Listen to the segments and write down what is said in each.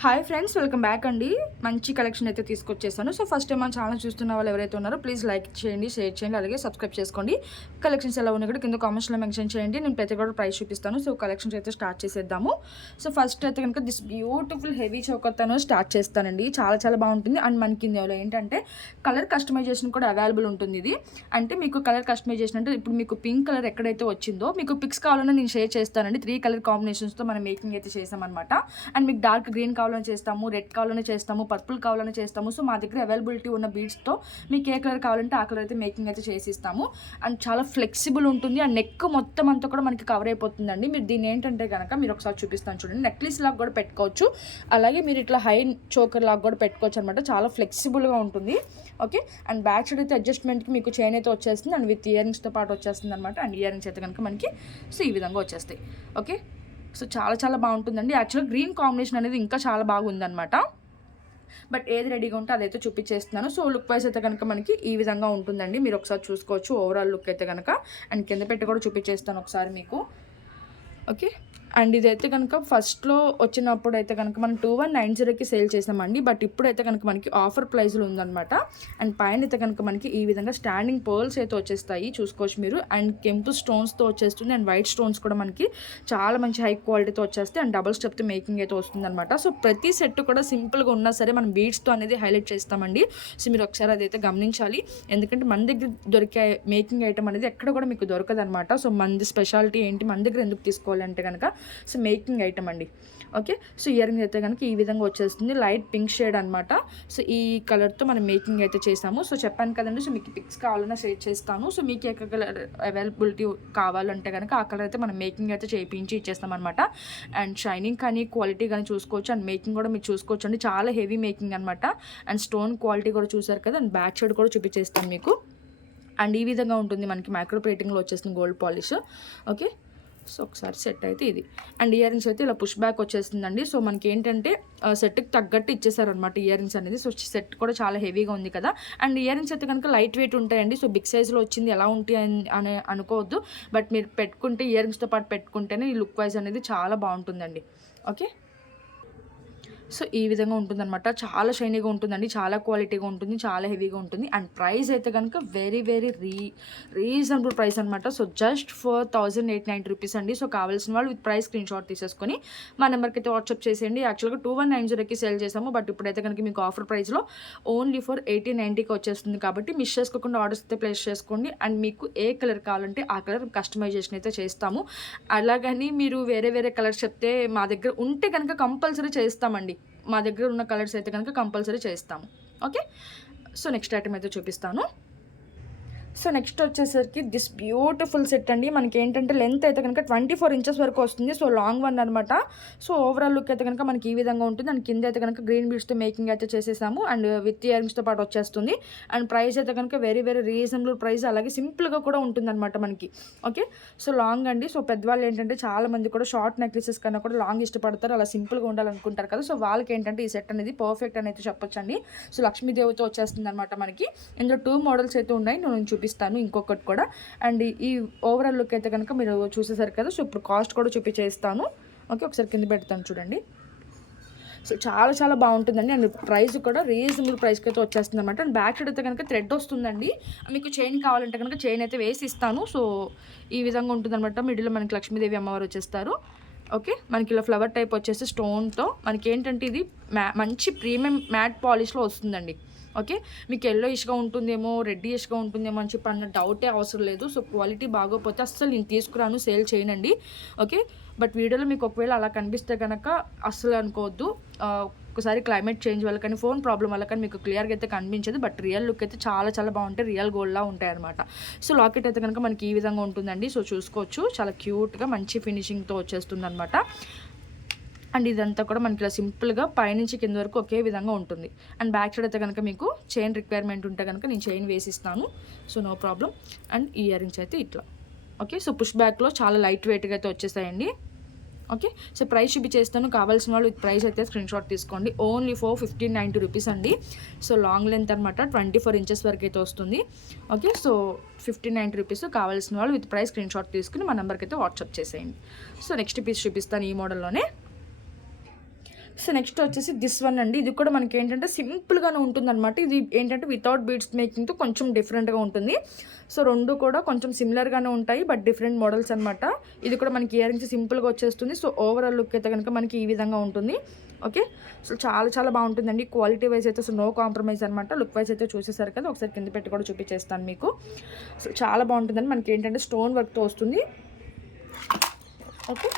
Hi friends, welcome back అండి. మంచి collection అయితే తీసుకొచ్చేసాను. సో ఫస్ట్ టైం మన ఛానల్ చూస్తున్న వాళ్ళు ఎవరైతే ఉన్నారో ప్లీజ్ లైక్ చేయండి, షేర్ చేయండి, అలాగే సబ్స్క్రైబ్ చేసుకోండి. కలెక్షన్స్ ఎలా ఉన్నాయి కూడా కింద కామెంట్స్లో మెన్షన్ చేయండి. నేను ప్రతి కూడా ప్రైస్ చూపిస్తాను. సో కలెక్షన్స్ అయితే స్టార్ట్ చేసేద్దాము. సో ఫస్ట్ అయితే కనుక దిస్ బ్యూటిఫుల్ హెవీ చౌకర్తో స్టార్ట్ చేస్తానండి. చాలా చాలా బాగుంటుంది. అండ్ మనకి ఇందులో ఏంటంటే కలర్ కస్టమైజేషన్ కూడా అవైలబుల్ ఉంటుంది. ఇది అంటే మీకు కలర్ కస్టమైజేషన్ అంటే ఇప్పుడు మీకు పింక్ కలర్ ఎక్కడైతే వచ్చిందో మీకు పిక్స్ కావాలన్నా నేను షేర్ చేస్తానండి. 3 కలర్ కాంబినేషన్స్తో మనం మేకింగ్ అయితే చేసామన్నమాట. అండ్ మీకు డార్క్ గ్రీన్ కావాలని చేస్తాము, రెడ్ కావాలని చేస్తాము, పర్పుల్ కావాలని చేస్తాము. సో మా దగ్గర అవైలబిలిటీ ఉన్న బీడ్స్తో మీకు ఏ కలర్ కావాలంటే ఆ కలర్ అయితే మేకింగ్ అయితే చేసిస్తాము. అండ్ చాలా ఫ్లెక్సిబుల్ ఉంటుంది. అండ్ నెక్ మొత్తం అంతా కూడా మనకి కవర్ అయిపోతుందండి. మీరు దీన్ని ఏంటంటే కనుక మీరు ఒకసారి చూపిస్తాను చూడండి. నెక్లెస్ లాగా కూడా పెట్టుకోవచ్చు, అలాగే మీరు ఇట్లా హై చోకర్ లాగా కూడా పెట్టుకోవచ్చు అనమాట. చాలా ఫ్లెక్సిబుల్గా ఉంటుంది. ఓకే, అండ్ బ్యాక్ సైడ్ అయితే అడ్జస్ట్మెంట్కి మీకు చైన్ అయితే వచ్చేస్తుంది. అండ్ విత్ ఇయర్ రింగ్స్తో పాటు వచ్చేస్తుంది అనమాట. అండ్ ఇయర్ రింగ్స్ అయితే కనుక మనకి సో ఈ విధంగా వచ్చేస్తాయి. ఓకే, సో చాలా చాలా బాగుంటుందండి. యాక్చువల్గా గ్రీన్ కాంబినేషన్ అనేది ఇంకా చాలా బాగుందన్నమాట. బట్ ఏది రెడీగా ఉంటే అదైతే చూపించేస్తున్నాను. సో లుక్ వైజ్ అయితే కనుక మనకి ఈ విధంగా ఉంటుందండి. మీరు ఒకసారి చూసుకోవచ్చు ఓవరాల్ లుక్ అయితే కనుక. అండ్ కింద పెట్టి కూడా చూపించేస్తాను ఒకసారి మీకు. ఓకే, అండ్ ఇదైతే కనుక ఫస్ట్లో వచ్చినప్పుడు అయితే కనుక మనం 2190కి సేల్ చేసామండి. బట్ ఇప్పుడైతే కనుక మనకి ఆఫర్ ప్రైస్లో ఉందన్నమాట. అండ్ పైన అయితే కనుక మనకి ఈ విధంగా స్టాండింగ్ పర్ల్స్ అయితే వచ్చేస్తాయి, చూసుకోవచ్చు మీరు. అండ్ కెంపు స్టోన్స్తో వచ్చేస్తుంది. అండ్ వైట్ స్టోన్స్ కూడా మనకి చాలా మంచి హై క్వాలిటీతో వచ్చేస్తాయి. అండ్ డబుల్ స్టెప్తో మేకింగ్ అయితే వస్తుంది అనమాట. సో ప్రతి సెట్ కూడా సింపుల్గా ఉన్నా సరే మనం బీడ్స్తో అనేది హైలైట్ చేస్తామండి. సో మీరు ఒకసారి అదైతే గమనించాలి. ఎందుకంటే మన దగ్గర దొరికే మేకింగ్ ఐటమ్ అనేది ఎక్కడ కూడా మీకు దొరకదు అనమాట. సో మనది స్పెషాలిటీ ఏంటి, మన దగ్గర ఎందుకు తీసుకోవాలంటే కనుక సో మేకింగ్ ఐటమ్ అండి. ఓకే, సో ఇయర్ రింగ్ అయితే కనుక ఈ విధంగా వచ్చేస్తుంది. లైట్ పింక్ షేడ్ అనమాట. సో ఈ కలర్తో మనం మేకింగ్ అయితే చేసాము. సో చెప్పాను కదండి, సో మీకు పిక్స్ కావాలన్నా షేర్ చేస్తాను. సో మీకు ఏ కలర్ అవైలబిలిటీ కావాలంటే కనుక ఆ కలర్ అయితే మనం మేకింగ్ అయితే చేయించి ఇచ్చేస్తాం అనమాట. అండ్ షైనింగ్ కానీ క్వాలిటీ కానీ చూసుకోవచ్చు. అండ్ మేకింగ్ కూడా మీరు చూసుకోవచ్చు అండి. చాలా హెవీ మేకింగ్ అనమాట. అండ్ స్టోన్ క్వాలిటీ కూడా చూసారు కదా. అండ్ బ్యాక్ సైడ్ కూడా చూపించేస్తాను మీకు. అండ్ ఈ విధంగా ఉంటుంది మనకి మైక్రో ప్లేటింగ్లో వచ్చేస్తుంది గోల్డ్ పాలిష్. ఓకే, సో ఒకసారి సెట్ అయితే ఇది. అండ్ ఇయర్ రింగ్స్ అయితే ఇలా పుష్ బ్యాక్ వచ్చేస్తుందండి. సో మనకి ఏంటంటే సెట్కి తగ్గట్టు ఇచ్చేసారనమాట ఇయర్ రింగ్స్ అనేది. సో సెట్ కూడా చాలా హెవీగా ఉంది కదా. అండ్ ఇయర్ రింగ్స్ అయితే కనుక లైట్ వెయిట్ ఉంటాయండి. సో బిగ్ సైజ్లో వచ్చింది ఎలా ఉంటాయి అని అనుకోవద్దు. బట్ మీరు పెట్టుకుంటే ఇయర్ రింగ్స్తో పాటు పెట్టుకుంటేనే ఈ లుక్ వైజ్ అనేది చాలా బాగుంటుందండి. ఓకే, సో ఈ విధంగా ఉంటుందన్నమాట. చాలా షైనీగా ఉంటుందండి, చాలా క్వాలిటీగా ఉంటుంది, చాలా హెవీగా ఉంటుంది. అండ్ ప్రైస్ అయితే కనుక వెరీ వెరీ రీజనబుల్ ప్రైస్ అనమాట. సో జస్ట్ ఫర్ 1890 రూపీస్ అండి. సో కావాల్సిన వాళ్ళు విత్ ప్రైస్ స్క్రీన్ షాట్ తీసేసుకొని మా నెంబర్కి అయితే వాట్సాప్ చేసేయండి. యాక్చువల్గా 2190కి సేల్ చేసాము. బట్ ఇప్పుడైతే కనుక మీకు ఆఫర్ ప్రైస్లో ఓన్లీ ఫర్ 1890కి వచ్చేస్తుంది. కాబట్టి మిస్ చేసుకోకుండా ఆర్డర్స్ అయితే ప్లేస్ చేసుకోండి. అండ్ మీకు ఏ కలర్ కావాలంటే ఆ కలర్ కస్టమైజేషన్ అయితే చేస్తాము. అలాగని మీరు వేరే వేరే కలర్స్ చెప్తే మా దగ్గర ఉంటే కనుక కంపల్సరీ చేస్తామండి. మా దగ్గర ఉన్న కలర్స్ అయితే కనుక కంపల్సరీ చేస్తాము. ఓకే, సో నెక్స్ట్ ఐటమ్ అయితే చూపిస్తాను. సో నెక్స్ట్ వచ్చేసరికి దిస్ బ్యూటిఫుల్ సెట్ అండి. మనకి ఏంటంటే లెంత్ అయితే కనుక 24 ఇంచెస్ వరకు వస్తుంది. సో లాంగ్ వన్ అనమాట. సో ఓవరాల్ లుక్ అయితే కనుక మనకి ఈ విధంగా ఉంటుంది. అండ్ కింద అయితే కనుక గ్రీన్ బీడ్స్తో మేకింగ్ అయితే చేసేసాము. అండ్ విత్ ఇయర్ రింగ్స్తో పాటు వచ్చేస్తుంది. అండ్ ప్రైస్ అయితే కనుక వెరీ వెరీ రీజనబుల్ ప్రైస్, అలాగే సింపుల్గా కూడా ఉంటుందన్నమాట మనకి. ఓకే, సో లాంగ్ అండి. సో పెద్దవాళ్ళు ఏంటంటే చాలా మంది కూడా షార్ట్ నెక్లెసెస్ కన్నా కూడా లాంగ్ ఇష్టపడతారు, అలా సింపుల్గా ఉండాలనుకుంటారు కదా. సో వాళ్ళకి ఏంటంటే ఈ సెట్ అనేది పర్ఫెక్ట్ అని అయితే చెప్పొచ్చండి. సో లక్ష్మీదేవితో వచ్చేస్తుంది అనమాట మనకి. ఇందులో 2 మోడల్స్ అయితే ఉన్నాయి, నేను చూపిస్తాను ఇంకొకటి కూడా. అండ్ ఈ ఓవరాల్ లుక్ అయితే కనుక మీరు చూసేసారు కదా. సో ఇప్పుడు కాస్ట్ కూడా చూపించేస్తాను. ఓకే, ఒకసారి కింద పెడతాను చూడండి. సో చాలా చాలా బాగుంటుందండి. అండ్ ప్రైస్ కూడా రీజనబుల్ ప్రైస్కి అయితే వచ్చేస్తుంది అనమాట. అండ్ బ్యాక్ సైడ్ అయితే కనుక థ్రెడ్ వస్తుందండి. మీకు చైన్ కావాలంటే కనుక చైన్ అయితే వేసి ఇస్తాను. సో ఈ విధంగా ఉంటుందన్నమాట. మిడిల్లో మనకి లక్ష్మీదేవి అమ్మవారు వచ్చేస్తారు. ఓకే, మనకి ఇలా ఫ్లవర్ టైప్ వచ్చేసి స్టోన్తో మనకి ఏంటంటే ఇది మంచి ప్రీమియం మ్యాట్ పాలిష్లో వస్తుందండి. ఓకే, మీకు ఎల్లోయిష్గా ఉంటుందేమో రెడ్డిష్గా ఉంటుందేమో అని చెప్పి అన్న డౌటే అవసరం లేదు. సో క్వాలిటీ బాగోపోతే అస్సలు నేను తీసుకురాను, సేల్ చేయనండి. ఓకే, బట్ వీడియోలో మీకు ఒకవేళ అలా కనిపిస్తే కనుక అస్సలు అనుకోవద్దు. ఒకసారి క్లైమేట్ చేంజ్ వల్ల కానీ ఫోన్ ప్రాబ్లం వల్ల కానీ మీకు క్లియర్గా అయితే కనిపించదు. బట్ రియల్ లుక్ అయితే చాలా చాలా బాగుంటాయి, రియల్ గోల్డ్లా ఉంటాయి అనమాట. సో లాకెట్ అయితే కనుక మనకి ఈ విధంగా ఉంటుందండి. సో చూసుకోవచ్చు, చాలా క్యూట్గా మంచి ఫినిషింగ్తో వచ్చేస్తుంది అనమాట. అండ్ ఇదంతా కూడా మనకి ఇలా సింపుల్గా పైనుంచి కింద వరకు ఒకే విధంగా ఉంటుంది. అండ్ బ్యాక్ సైడ్ అయితే కనుక మీకు చైన్ రిక్వైర్మెంట్ ఉంటే కనుక నేను చైన్ వేసిస్తాను. So no problem. And earrings అయితే ఇట్లా. ఓకే, సో పుష్ బ్యాక్లో చాలా లైట్ వెయిట్గా అయితే వచ్చేసాయండి. ఓకే, సో ప్రైస్ చూపించేస్తాను. కావాల్సిన వాళ్ళు విత్ ప్రైస్ అయితే స్క్రీన్ షాట్ తీసుకోండి. ఓన్లీ ఫర్ 1590 రూపీస్ అండి. సో లాంగ్ లెంత్ అనమాట, 24 ఇంచెస్ వరకు అయితే వస్తుంది. Okay, so 1590 rupees. కావాల్సిన వాళ్ళు విత్ ప్రైస్ స్క్రీన్ షాట్ తీసుకుని మా నెంబర్కి అయితే వాట్సాప్ చేసేయండి. సో నెక్స్ట్ పీస్ చూపిస్తాను ఈ మోడల్లోనే. సో నెక్స్ట్ వచ్చేసి దిస్ వన్ అండి. ఇది కూడా మనకి ఏంటంటే సింపుల్గానే ఉంటుందన్నమాట. ఇది ఏంటంటే వితౌట్ బీడ్స్ మేకింగ్తో కొంచెం డిఫరెంట్గా ఉంటుంది. సో రెండు కూడా కొంచెం సిమిలర్గానే ఉంటాయి, బట్ డిఫరెంట్ మోడల్స్ అనమాట. ఇది కూడా మనకి ఇయర్ రింగ్స్ సింపుల్గా వచ్చేస్తుంది. సో ఓవరాల్ లుక్ అయితే కనుక మనకి ఈ విధంగా ఉంటుంది. ఓకే, సో చాలా చాలా బాగుంటుందండి. క్వాలిటీ వైజ్ అయితే సో నో కాంప్రమైజ్ అనమాట. లుక్ వైజ్ అయితే చూసేసారు కదా, ఒకసారి కింద పెట్టి కూడా చూపించేస్తాను మీకు. సో చాలా బాగుంటుందండి. మనకి ఏంటంటే స్టోన్ వర్క్తో వస్తుంది. ఓకే,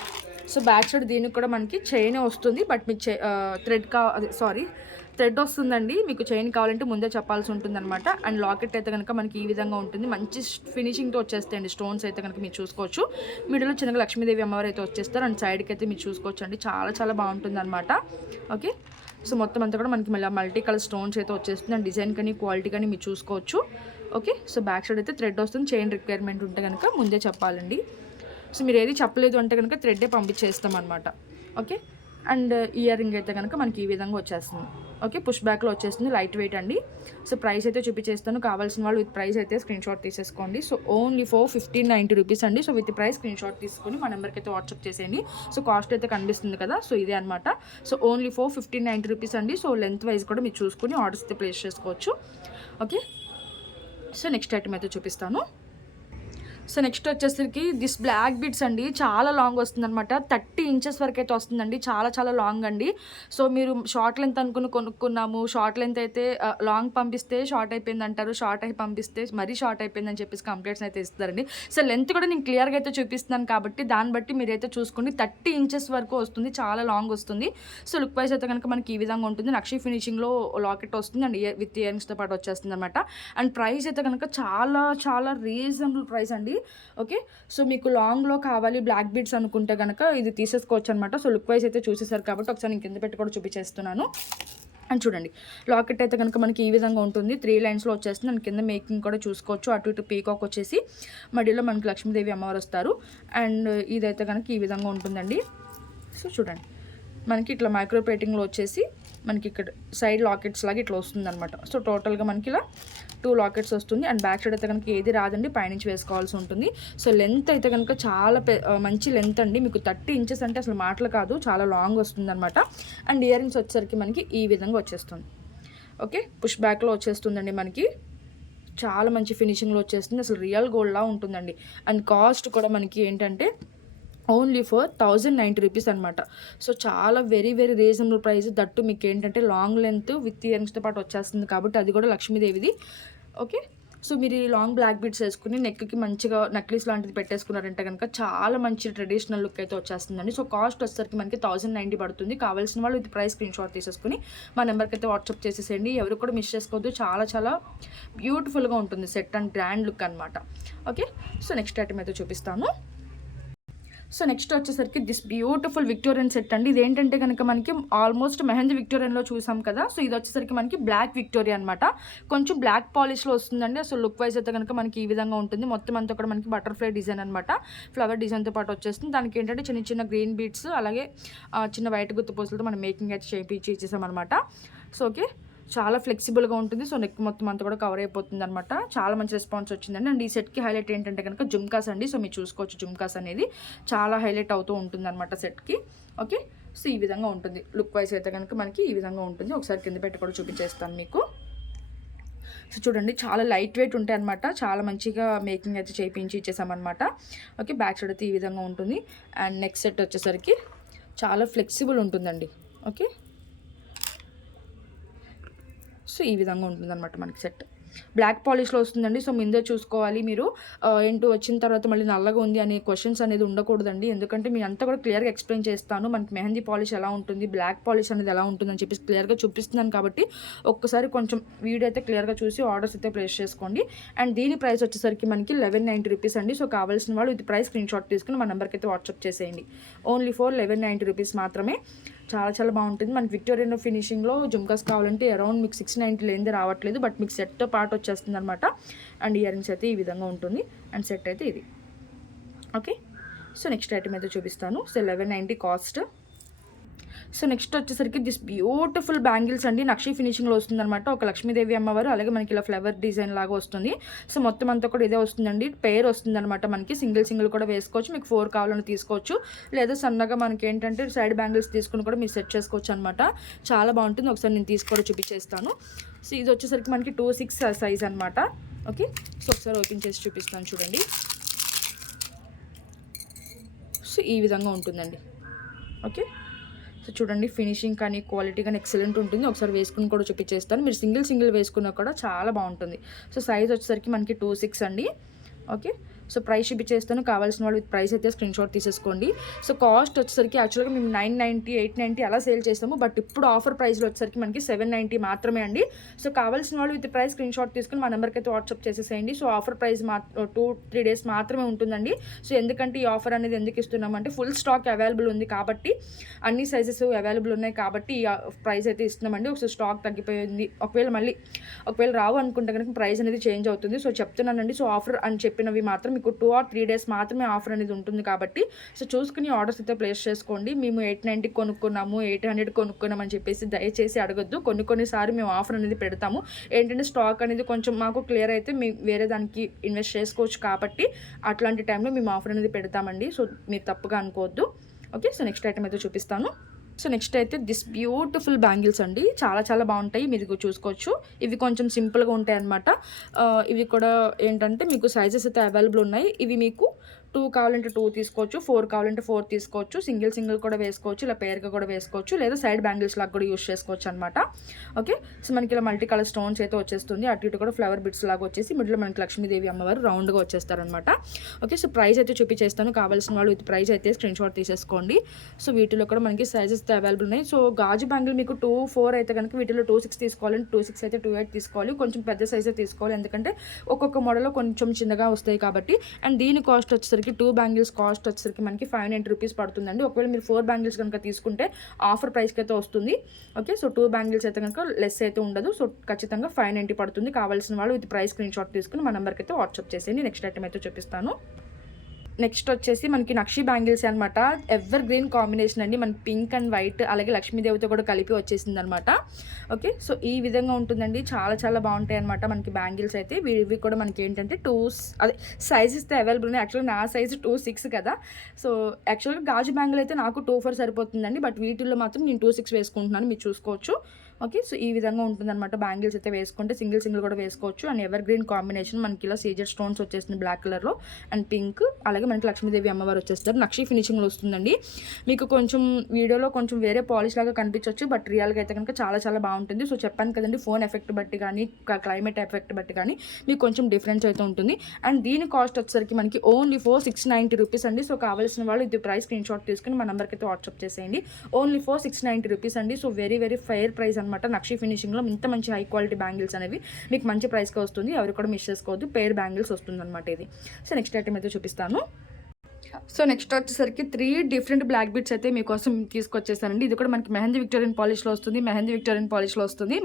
సో బ్యాక్ సైడ్ దీనికి కూడా మనకి చైన్ వస్తుంది, బట్ మీకు థ్రెడ్ వస్తుందండి. మీకు చైన్ కావాలంటే ముందే చెప్పాల్సి ఉంటుంది అనమాట. అండ్ లాకెట్ అయితే కనుక మనకి ఈ విధంగా ఉంటుంది. మంచి ఫినిషింగ్తో వచ్చేస్తాయండి. స్టోన్స్ అయితే కనుక మీరు చూసుకోవచ్చు. మిడిల్లో చిన్నగా లక్ష్మీదేవి అమ్మవారు అయితే వచ్చేస్తారు. అండ్ సైడ్కి అయితే మీరు చూసుకోవచ్చు అండి. చాలా చాలా బాగుంటుంది అనమాట. ఓకే, సో మొత్తం అంతా కూడా మనకి మళ్ళీ మల్టీ కలర్ స్టోన్స్ అయితే వచ్చేస్తుంది. అండ్ డిజైన్ కానీ క్వాలిటీ కానీ మీరు చూసుకోవచ్చు. ఓకే, సో బ్యాక్ సైడ్ అయితే థ్రెడ్ వస్తుంది. చైన్ రిక్వైర్మెంట్ ఉంటే కనుక ముందే చెప్పాలండి. సో మీరు ఏది చెప్పలేదు అంటే కనుక థ్రెడ్డే పంపించేస్తాం అనమాట. ఓకే, అండ్ ఇయర్ రింగ్ అయితే కనుక మనకి ఈ విధంగా వచ్చేస్తుంది. ఓకే, పుష్ బ్యాక్లో వచ్చేస్తుంది. లైట్ వెయిట్ అండి. సో ప్రైస్ అయితే చూపించేస్తాను. కావాల్సిన వాళ్ళు విత్ ప్రైస్ అయితే స్క్రీన్ షాట్ తీసేసుకోండి. సో ఓన్లీ ఫర్ 1590 రూపీస్ అండి. So with price screen shot తీసుకొని మా నెంబర్కి అయితే వాట్సాప్ చేసేయండి. సో కాస్ట్ అయితే కనిపిస్తుంది కదా, సో ఇదే అనమాట. సో ఓన్లీ ఫర్ 1590 రూపీస్ అండి. సో లెంత్ వైజ్ కూడా మీరు చూసుకొని ఆర్డర్స్ అయితే ప్లేస్ చేసుకోవచ్చు. ఓకే, సో నెక్స్ట్ ఐటమ్ అయితే చూపిస్తాను. సో నెక్స్ట్ వచ్చేసరికి దిస్ బ్లాక్ బీడ్స్ అండి. చాలా లాంగ్ వస్తుంది అనమాట. 30 ఇంచెస్ వరకు అయితే వస్తుందండి. చాలా చాలా లాంగ్ అండి. సో మీరు షార్ట్ లెంత్ అనుకుని కొనుక్కున్నాము, షార్ట్ లెంత్ అయితే లాంగ్ పంపిస్తే షార్ట్ అయిపోయింది అంటారు, షార్ట్ అయి పంపిస్తే మరీ షార్ట్ అయిపోయిందని చెప్పేసి కంప్లైంట్స్ అయితే ఇస్తారండి. సో లెంత్ కూడా నేను క్లియర్గా అయితే చూపిస్తున్నాను కాబట్టి దాన్ని బట్టి మీరైతే చూసుకోండి. 30 ఇంచెస్ వరకు వస్తుంది. చాలా లాంగ్ వస్తుంది. సో లుక్ వైజ్ అయితే కనుక మనకి ఈ విధంగా ఉంటుంది. నక్షి ఫినిషింగ్లో లాకెట్ వస్తుంది అండ్ విత్ ఇయర్ రింగ్స్తో పాటు వచ్చేస్తుంది అనమాట. అండ్ ప్రైస్ అయితే కనుక చాలా చాలా రీజనబుల్ ప్రైస్ అండి. ఓకే, సో మీకు లాంగ్లో కావాలి బ్లాక్ బీడ్స్ అనుకుంటే కనుక ఇది తీసేసుకోవచ్చు అనమాట. సో లుక్ వైజ్ అయితే చూసేసారు కాబట్టి ఒకసారి నేను కింద పెట్టి కూడా చూపించేస్తున్నాను. అండ్ చూడండి, లాకెట్ అయితే కనుక మనకి ఈ విధంగా ఉంటుంది. 3 లైన్స్లో వచ్చేస్తుంది. అండ్ కింద మేకింగ్ కూడా చూసుకోవచ్చు. అటు ఇటు పీకాక్ వచ్చేసి మధ్యలో మనకి లక్ష్మీదేవి అమ్మవారు వస్తారు. అండ్ ఇదైతే కనుక ఈ విధంగా ఉంటుందండి. సో చూడండి, మనకి ఇట్లా మైక్రో ప్లేటింగ్లో వచ్చేసి మనకి ఇక్కడ సైడ్ లాకెట్స్ లాగా ఇట్లా వస్తుంది అనమాట. సో టోటల్గా మనకి ఇలా 2 లాకెట్స్ వస్తుంది. అండ్ బ్యాక్ సైడ్ అయితే కనుక ఏది రాదండి, పైనుంచి వేసుకోవాల్సి ఉంటుంది. సో లెంత్ అయితే కనుక చాలా మంచి లెంత్ అండి. మీకు 30 ఇంచెస్ అంటే అసలు మాటలు కాదు, చాలా లాంగ్ వస్తుంది అనమాట. అండ్ ఇయర్ రింగ్స్ వచ్చేసరికి మనకి ఈ విధంగా వచ్చేస్తుంది. ఓకే, పుష్ బ్యాక్లో వచ్చేస్తుందండి. మనకి చాలా మంచి ఫినిషింగ్లో వచ్చేస్తుంది. అసలు రియల్ గోల్డ్లా ఉంటుందండి. అండ్ కాస్ట్ కూడా మనకి ఏంటంటే ఓన్లీ ఫర్ 1090 రూపీస్ అనమాట. సో చాలా very very reasonable price. That మీకు ఏంటంటే లాంగ్ లెంత్ విత్ ఇయర్ రింగ్స్తో పాటు వచ్చేస్తుంది కాబట్టి అది కూడా లక్ష్మీదేవిది. ఓకే, సో మీరు ఈ లాంగ్ బ్లాక్ బీడ్స్ వేసుకుని నెక్కి మంచిగా నెక్లెస్ లాంటిది పెట్టేసుకున్నారంటే కనుక చాలా మంచి ట్రెడిషనల్ లుక్ అయితే వచ్చేస్తుందండి. సో కాస్ట్ వచ్చేసరికి మనకి 1090 పడుతుంది. కావాల్సిన వాళ్ళు ఇది ప్రైస్ స్క్రీన్ షాట్ తీసేసుకుని మా నెంబర్కి అయితే వాట్సాప్ చేసేసేయండి. ఎవరు కూడా మిస్ చేసుకోవద్దు. చాలా చాలా బ్యూటిఫుల్గా ఉంటుంది సెట్ అండ్ గ్రాండ్ లుక్ అనమాట. ఓకే, సో నెక్స్ట్ ఐటమ్ అయితే చూపిస్తాను. సో నెక్స్ట్ వచ్చేసరికి దిస్ బ్యూటిఫుల్ విక్టోరియన్ సెట్ అండి. ఇది ఏంటంటే కనుక మనకి ఆల్మోస్ట్ మెహందీ విక్టోరియన్లో చూసాం కదా, సో ఇది వచ్చేసరికి మనకి బ్లాక్ విక్టోరియా అనమాట. కొంచెం బ్లాక్ పాలిష్లో వస్తుందండి. అసలు లుక్ వైజ్ అయితే కనుక మనకి ఈ విధంగా ఉంటుంది. మొత్తం అంతా కూడా మనకి బటర్ఫ్లై డిజైన్ అనమాట. ఫ్లవర్ డిజైన్తో పాటు వచ్చేస్తుంది. దానికి ఏంటంటే చిన్న చిన్న గ్రీన్ బీడ్స్ అలాగే చిన్న వైట్ గుత్త పూసలతో మనం మేకింగ్ అయితే ఇచ్చేసామన్నమాట. సో ఓకే, చాలా ఫ్లెక్సిబుల్గా ఉంటుంది. సో నెక్ మొత్తం అంతా కూడా కవర్ అయిపోతుంది అనమాట. చాలా మంచి రెస్పాన్స్ వచ్చిందండి. అండ్ ఈ సెట్కి హైలైట్ ఏంటంటే కనుక జుమ్కాస్ అండి. సో మీరు చూసుకోవచ్చు, జుమ్కాస్ అనేది చాలా హైలైట్ అవుతూ ఉంటుంది అనమాట సెట్కి. ఓకే, సో ఈ విధంగా ఉంటుంది. లుక్ వైజ్ అయితే కనుక మనకి ఈ విధంగా ఉంటుంది. ఒకసారి కింద పెట్టి కూడా చూపించేస్తాను మీకు. సో చూడండి, చాలా లైట్ వెయిట్ ఉంటాయి అనమాట. చాలా మంచిగా మేకింగ్ అయితే చేయించి ఇచ్చేసామన్నమాట. ఓకే, బ్యాక్ సైడ్ అయితే ఈ విధంగా ఉంటుంది. అండ్ నెక్స్ట్ సెట్ వచ్చేసరికి చాలా ఫ్లెక్సిబుల్ ఉంటుందండి. ఓకే, సో ఈ విధంగా ఉంటుందన్నమాట మనకి సెట్. బ్లాక్ పాలిష్లో వస్తుందండి. సో ముందే చూసుకోవాలి మీరు. ఏంటో వచ్చిన తర్వాత మళ్ళీ నల్లగా ఉంది అనే క్వశ్చన్స్ అనేది ఉండకూడదండి. ఎందుకంటే మీ అంతా కూడా క్లియర్గా ఎక్స్ప్లెయిన్ చేస్తాను. మనకి మెహందీ పాలిష్ ఎలా ఉంటుంది, బ్లాక్ పాలిష్ అనేది ఎలా ఉంటుందని చెప్పి క్లియర్గా చూపిస్తున్నాను కాబట్టి ఒక్కసారి కొంచెం వీడియో అయితే క్లియర్గా చూసి ఆర్డర్స్ అయితే ప్లేస్ చేసుకోండి. అండ్ దీని ప్రైస్ వచ్చేసరికి మనకి 1190 రూపీస్ అండి. సో కావాల్సిన వాళ్ళు ఇది ప్రైస్ స్క్రీన్ షాట్ తీసుకుని మా నెంబర్కి అయితే వాట్సాప్ చేసేయండి. ఓన్లీ ఫర్ 1190 రూపీస్ మాత్రమే. చాలా చాలా బాగుంటుంది. మనకి విక్టోరియన్ ఫినిషింగ్లో జుమ్కాస్ కావాలంటే అరౌండ్ మీకు 690 లేనిదే రావట్లేదు, బట్ మీకు సెట్తో పాటు వచ్చేస్తుంది అనమాట. అండ్ ఇయర్ రింగ్స్ అయితే ఈ విధంగా ఉంటుంది. అండ్ సెట్ అయితే ఇది. ఓకే, సో నెక్స్ట్ ఐటమ్ అయితే చూపిస్తాను. So 1190 cost. సో నెక్స్ట్ వచ్చేసరికి దిస్ బ్యూటిఫుల్ బ్యాంగిల్స్ అండి, నక్షి ఫినిషింగ్లో వస్తుందన్నమాట. ఒక లక్ష్మీదేవి అమ్మవారు, అలాగే మనకి ఇలా ఫ్లవర్ డిజైన్ లాగా వస్తుంది. సో మొత్తం అంతా కూడా ఇదే వస్తుందండి, పేర్ వస్తుందన్నమాట. మనకి సింగిల్ కూడా వేసుకోవచ్చు, మీకు 4 కావాలని తీసుకోవచ్చు, లేదా సన్నగా మనకి ఏంటంటే సైడ్ బ్యాంగిల్స్ తీసుకుని కూడా మీరు సెట్ చేసుకోవచ్చు అనమాట. చాలా బాగుంటుంది. ఒకసారి నేను తీసుకోవడం చూపించేస్తాను. సో ఇది వచ్చేసరికి మనకి 2/6 సైజ్ అనమాట. ఓకే, సో ఒకసారి ఓపెన్ చేసి చూపిస్తాను చూడండి. సో ఈ విధంగా ఉంటుందండి. ఓకే, సో చూడండి ఫినిషింగ్ కానీ క్వాలిటీ కానీ ఎక్సలెంట్ ఉంటుంది. ఒకసారి వేసుకుని కూడా చూపించేస్తాను. మీరు సింగిల్ వేసుకున్నా కూడా చాలా బాగుంటుంది. సో సైజ్ వచ్చేసరికి మనకి 2/6 అండి. ఓకే, సో ప్రైస్ చూపించేస్తాను. కావాల్సిన వాళ్ళు విత్ ప్రైస్ అయితే స్క్రీన్ షాట్ తీసేసుకోండి. సో కాస్ట్ వచ్చేసరికి యాక్చువల్గా మేము 990, 890 అలా సేల్ చేస్తాము, బట్ ఇప్పుడు ఆఫర్ ప్రైస్లో వచ్చేసరికి మనకి 790 మాత్రమే అండి. సో కావాల్సిన వాళ్ళు విత్ ప్రైస్ స్క్రీన్ షాట్ తీసుకుని మా నెంబర్కి అయితే వాట్సాప్ చేసేసేయండి. సో ఆఫర్ ప్రైస్ 2-3 డేస్ మాత్రమే ఉంటుందండి. సో ఎందుకంటే ఈ ఆఫర్ అనేది ఎందుకు ఇస్తున్నామంటే ఫుల్ స్టాక్ అవైలబుల్ ఉంది కాబట్టి, అన్ని సైజెస్ అవైలబుల్ ఉన్నాయి కాబట్టి ఈ ప్రైస్ అయితే ఇస్తున్నామండి. ఒకసారి స్టాక్ తగ్గిపోయింది, ఒకవేళ రావు అనుకుంటే కనుక ప్రైస్ అనేది చేంజ్ అవుతుంది. సో చెప్తున్నానండి. సో ఆఫర్ అని చెప్పినవి మాత్రం మీకు 2 or 3 డేస్ మాత్రమే ఆఫర్ అనేది ఉంటుంది కాబట్టి, సో చూసుకుని ఆర్డర్స్ అయితే ప్లేస్ చేసుకోండి. మేము 890 కొనుక్కున్నాము, 800 కొనుక్కున్నాము అని చెప్పేసి దయచేసి అడగొద్దు. కొన్నిసార్లు మేము ఆఫర్ అనేది పెడతాము. ఏంటంటే స్టాక్ అనేది కొంచెం మాకు క్లియర్ అయితే మేము వేరే దానికి ఇన్వెస్ట్ చేసుకోవచ్చు కాబట్టి అట్లాంటి టైంలో మేము ఆఫర్ అనేది పెడతామండి. సో మీరు తప్పుగా అనుకోవద్దు. ఓకే, సో నెక్స్ట్ ఐటమ్ అయితే చూపిస్తాను. సో నెక్స్ట్ అయితే దిస్ బ్యూటిఫుల్ బ్యాంగిల్స్ అండి, చాలా బాగుంటాయి. మీరు చూసుకోవచ్చు, ఇవి కొంచెం సింపుల్గా ఉంటాయి అన్నమాట. ఇవి కూడా ఏంటంటే మీకు సైజెస్ అయితే అవైలబుల్ ఉన్నాయి. ఇవి మీకు 2 కావాలంటే 2 తీసుకోవచ్చు, 4 కావాలంటే 4 తీసుకోవచ్చు, సింగిల్ కూడా వేసుకోవచ్చు, ఇలా పేర్గా కూడా వేసుకోవచ్చు, లేదా సైడ్ బ్యాంగిల్స్ లాగా కూడా యూస్ చేసుకోవచ్చు అనమాట. ఓకే, సో మనకి ఇలా మల్టీ కలర్ స్టోన్స్ అయితే వచ్చేస్తుంది. అటు ఇటు కూడా ఫ్లవర్ బిట్స్ లాగా వచ్చేసి మిడిల్లో మనకి లక్ష్మీదేవి అమ్మవారు రౌండ్గా వచ్చేస్తారనమాట. ఓకే, సో ప్రైస్ అయితే చూపించేస్తాను. కావాల్సిన వాళ్ళు విత్ ప్రైస్ అయితే స్క్రీన్ షాట్ తీసేసుకోండి. సో వీటిలో కూడా మనకి సైజెస్ అవైలబుల్ ఉన్నాయి. సో గాజు బ్యాంగిల్ మీకు 2-4 అయితే కనుక వీటిలో 2-6 తీసుకోవాలంటే 2-6 అయితే 2-8 తీసుకోవాలి. కొంచెం పెద్ద సైజే తీసుకోవాలి, ఎందుకంటే ఒక్కొక్క మోడల్లో కొంచెం చిన్నగా వస్తాయి కాబట్టి. అండ్ దీని కాస్ట్ వచ్చేసరికి 2 బ్యాంగిల్స్ కాస్ట్ వచ్చేసరికి మనకి 590 రూపీస్ పడుతుందండి. ఒకవేళ మీరు 4 బ్యాంగిల్స్ కనుక తీసుకుంటే ఆఫర్ ప్రైస్కి అయితే వస్తుంది. ఓకే, సో 2 బ్యాంగిల్స్ అయితే కనుక లెస్ అయితే ఉండదు. సో ఖచ్చితంగా 590 పడుతుంది. కావాల్సిన వాళ్ళు విత్ ప్రైస్ స్క్రీన్ షాట్ తీసుకుని మా నెంబర్కి అయితే వాట్సాప్ చేసేయండి. నెక్స్ట్ ఐటమ్ అయితే చూపిస్తాను. నెక్స్ట్ వచ్చేసి మనకి నక్షి బ్యాంగిల్స్ అనమాట. ఎవర్ గ్రీన్ కాంబినేషన్ అండి, మనకి పింక్ అండ్ వైట్ అలాగే లక్ష్మీదేవితో కూడా కలిపి వచ్చేసింది అనమాట. ఓకే, సో ఈ విధంగా ఉంటుందండి. చాలా బాగుంటాయి అనమాట మనకి బ్యాంగిల్స్ అయితే. ఇవి కూడా మనకి ఏంటంటే అదే సైజెస్ అవైలబుల్ ఉన్నాయి. యాక్చువల్గా నా సైజు 2-6 కదా. సో యాక్చువల్గా గాజు బ్యాంగిల్ అయితే నాకు 2-4 సరిపోతుందండి, బట్ వీటిల్లో మాత్రం నేను 2-6 వేసుకుంటున్నాను, మీరు చూసుకోవచ్చు. ఓకే, సో ఈ విధంగా ఉంటుందన్నమాట. బ్యాంగిల్స్ అయితే వేసుకుంటే సింగిల్ కూడా వేసుకోవచ్చు. అండ్ ఎవర్ గ్రీన్ కాంబినేషన్ మనకి ఇలా సీజర్ స్టోన్స్ వచ్చేస్తుంది బ్లాక్ కలర్లో అండ్ పింక్, అలాగే మనకి లక్ష్మీదేవి అమ్మవారు వచ్చేస్తారు. నక్షి ఫినిషింగ్లో వస్తుందండి. మీకు కొంచెం వీడియోలో కొంచెం వేరే పాలిష్ లాగా కనిపించవచ్చు, బట్ రియల్గా అయితే కనుక చాలా బాగుంటుంది. సో చెప్పాను కదండి, ఫోన్ ఎఫెక్ట్ బట్టి కానీ క్లైమేట్ ఎఫెక్ట్ బట్టి కానీ మీకు కొంచెం డిఫరెన్స్ అయితే ఉంటుంది. అండ్ దీని కాస్ట్ వచ్చేసరికి మనకి ఓన్లీ 690 రూపీస్ అండి. సో కావాల్సిన వాళ్ళు ఇది ప్రైస్ స్క్రీన్ షాట్ తీసుకుని మా నెంబర్కి అయితే వాట్సాప్ చేసేయండి. ఓన్లీ 690 రూపీస్ అండి. సో వెరీ ఫెయిర్ ప్రైస్ అనమాట. నక్షి ఫినిషింగ్లో ఇంత మంచి హై క్వాలిటీ బ్యాంగిల్స్ అనేవి మీకు మంచి ప్రైస్కి వస్తుంది. ఎవరు కూడా మిస్ చేసుకోవద్దు. పేర్ బ్యాంగిల్స్ వస్తుంది అనమాట ఇది. సో నెక్స్ట్ ఐటమ్ అయితే చూపిస్తాను. సో నెక్స్ట్ వచ్చేసరికి 3 డిఫరెంట్ బ్లాక్ బీట్స్ అయితే మీకోసం తీసుకొచ్చేసానండి. ఇది కూడా మనకి మెహందీ విక్టోరియన్ పాలిష్లో వస్తుంది,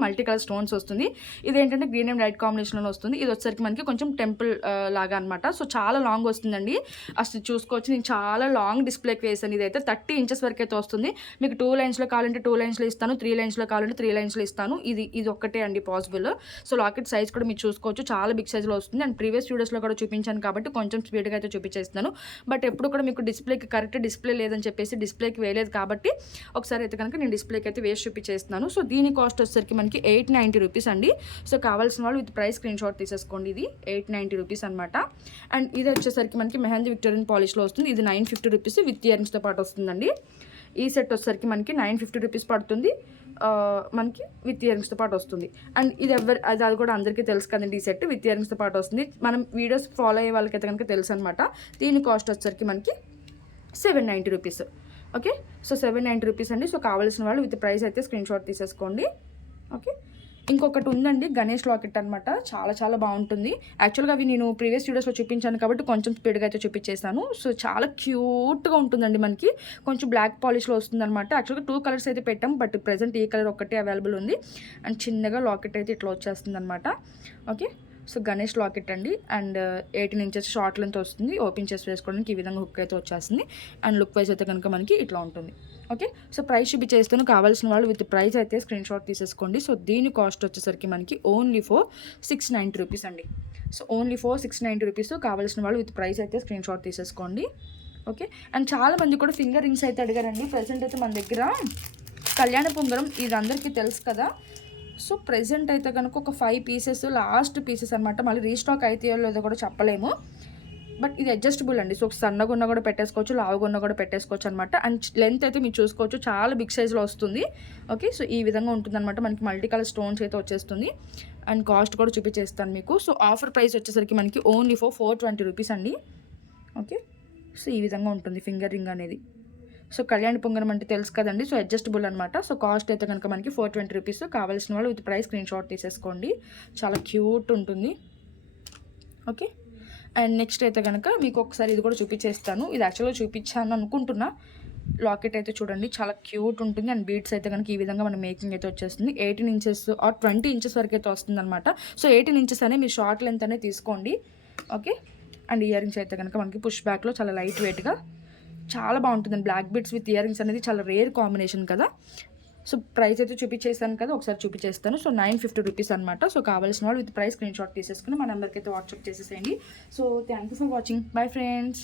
మల్టీ కలర్ స్టోన్స్ వస్తుంది. ఇదేంటంటే గ్రీన్ అండ్ వైట్ కాంబినేషన్లో వస్తుంది. ఇది వచ్చేసరికి మనకి కొంచెం టెంపుల్ లాగా అనమాట. సో చాలా లాంగ్ వస్తుందండి, అసలు చూసుకోవచ్చు. నేను చాలా లాంగ్ డిస్ప్లేకి వేసాను. ఇదైతే 30 ఇంచెస్ వరకు అయితే వస్తుంది. మీకు 2 లైన్స్లో కావాలంటే 2 లైన్స్లో ఇస్తాను, 3 లైన్స్లో కావాలంటే 3 లైన్స్లో ఇస్తాను. ఇది ఒక్కటే అండి పాసిబుల్. సో లాకెట్ సైజ్ కూడా మీరు చూసుకోవచ్చు, చాలా బిగ్ సైజ్లో వస్తుంది. అండ్ ప్రీవియస్ వీడియోస్లో కూడా చూపించాను కాబట్టి కొంచెం స్పీడ్గా అయితే చూపించేస్తాను. బట్ ఎప్పుడు కూడా మీకు డిస్ప్లేకి కరెక్ట్ డిస్ప్లే లేదని చెప్పేసి డిస్ప్లేకి వేయలేదు కాబట్టి ఒకసారి అయితే కనుక నేను డిస్ప్లేకి అయితే వేసి చూపించేస్తున్నాను. సో దీని కాస్ట్ వచ్చేసరికి మనకి 890 రూపీస్ అండి. సో కావాల్సిన వాళ్ళు విత్ ప్రైస్ స్క్రీన్ షాట్ తీసేసుకోండి. ఇది 890 రూపీస్ అనమాట. అండ్ ఇది వచ్చేసరికి మనకి మెహందీ విక్టోరియన్ పాలిష్లో వస్తుంది. ఇది 950 రూపీస్ విత్ ఇయరింగ్స్తో పాటు వస్తుందండి. ఈ సెట్ వచ్చేసరికి మనకి 950 రూపీస్ పడుతుంది, మనకి విత్ ఇయరింగ్స్తో పాటు వస్తుంది. అండ్ ఇది అది కూడా అందరికీ తెలుసు కదండి, ఈ సెట్ విత్ ఇయరింగ్స్తో పాటు వస్తుంది. మనం వీడియోస్ ఫాలో అయ్యే వాళ్ళకైతే కనుక తెలుసు అనమాట. దీని కాస్ట్ వచ్చేసరికి మనకి 790 రూపీస్. ఓకే, సో 790 రూపీస్ అండి. సో కావాల్సిన వాళ్ళు విత్ ప్రైస్ అయితే స్క్రీన్ షాట్ తీసేసుకోండి. ఓకే, ఇంకొకటి ఉందండి, గణేష్ లాకెట్ అనమాట. చాలా బాగుంటుంది. యాక్చువల్గా అవి నేను ప్రీవియస్ వీడియోస్లో చూపించాను కాబట్టి కొంచెం స్పీడ్గా అయితే చూపించేస్తాను. సో చాలా క్యూట్గా ఉంటుందండి. మనకి కొంచెం బ్లాక్ పాలిష్లో వస్తుంది అనమాట. యాక్చువల్గా 2 కలర్స్ అయితే పెట్టాం, బట్ ప్రెజెంట్ ఈ కలర్ ఒక్కటే అవైలబుల్ ఉంది. అండ్ చిన్నగా లాకెట్ అయితే ఇట్లా వచ్చేస్తుంది అనమాట. ఓకే, సో గణేష్ లాకెట్ అండి. అండ్ 18 ఇంచెస్ షార్ట్ లెంత్ వస్తుంది. ఓపెన్ చేసి వేసుకోవడానికి ఈ విధంగా హుక్ అయితే వచ్చేస్తుంది. అండ్ లుక్ వైజ్ అయితే కనుక మనకి ఇట్లా ఉంటుంది. ఓకే, సో ప్రైస్ చూపించేస్తాను. కావాల్సిన వాళ్ళు విత్ ప్రైస్ అయితే స్క్రీన్ షాట్ తీసేసుకోండి. సో దీని కాస్ట్ వచ్చేసరికి మనకి ఓన్లీ ఫర్ 690 రూపీస్ అండి. So only for 690 rupees. కావాల్సిన వాళ్ళు విత్ ప్రైస్ అయితే స్క్రీన్ షాట్ తీసేసుకోండి. ఓకే, అండ్ చాలామంది కూడా ఫింగర్ రింగ్స్ అయితే అడిగారండి. ప్రజెంట్ అయితే మన దగ్గర కళ్యాణ పొంగరం ఇది అందరికీ తెలుసు కదా. సో ప్రెజెంట్ అయితే కనుక ఒక 5 పీసెస్ లాస్ట్ పీసెస్ అనమాట. మళ్ళీ రీస్టాక్ అయితే లేదో కూడా చెప్పలేము. బట్ ఇది అడ్జస్టబుల్ అండి. సో సన్నగా ఉన్న కూడా పెట్టేసుకోవచ్చు, లావుగా ఉన్న కూడా పెట్టేసుకోవచ్చు అనమాట. అండ్ లెంత్ అయితే మీరు చూసుకోవచ్చు, చాలా బిగ్ సైజ్లో వస్తుంది. ఓకే, సో ఈ విధంగా ఉంటుందన్నమాట. మనకి మల్టీ కలర్ స్టోన్స్ అయితే వచ్చేస్తుంది. అండ్ కాస్ట్ కూడా చూపించేస్తాను మీకు. సో ఆఫర్ ప్రైస్ వచ్చేసరికి మనకి ఓన్లీ ఫర్ 420 రూపీస్ అండి. ఓకే, సో ఈ విధంగా ఉంటుంది ఫింగర్ రింగ్ అనేది. సో కళ్యాణ పొంగరం అంటే తెలుసు కదండి. సో అడ్జస్టబుల్ అనమాట. సో కాస్ట్ అయితే కనుక మనకి 420 రూపీస్. కావాల్సిన వాళ్ళు విత్ ప్రైస్ స్క్రీన్ షాట్ తీసేసుకోండి. చాలా క్యూట్ ఉంటుంది. ఓకే, అండ్ నెక్స్ట్ అయితే కనుక మీకు ఒకసారి ఇది కూడా చూపించేస్తాను. ఇది యాక్చువల్గా చూపించాను అనుకుంటున్నా. లాకెట్ అయితే చూడండి, చాలా క్యూట్ ఉంటుంది. అండ్ బీడ్స్ అయితే కనుక ఈ విధంగా మన మేకింగ్ అయితే వచ్చేస్తుంది. 18 ఇంచెస్ ఆర్ 20 ఇంచెస్ వరకు అయితే వస్తుంది అనమాట. సో 18 ఇంచెస్ అనే మీరు షార్ట్ లెంత్ అనేది తీసుకోండి. ఓకే, అండ్ ఇయర్ రింగ్స్ అయితే కనుక మనకి పుష్ బ్యాక్లో చాలా లైట్ వెయిట్గా చాలా బాగుంటుందండి. Black beads with ear rings అనేది చాలా రేర్ కాంబినేషన్ కదా. సో ప్రైస్ అయితే చూపించేస్తాను కదా, ఒకసారి చూపించేస్తాను. సో 950 రూపీస్ అనమాట. సో కావాల్సిన వాళ్ళు విత్ ప్రైస్ స్క్రీన్ షాట్ తీసేసుకుని మా నెంబర్కి అయితే వాట్సాప్ చేసేసేయండి. So thank you for watching. Bye friends.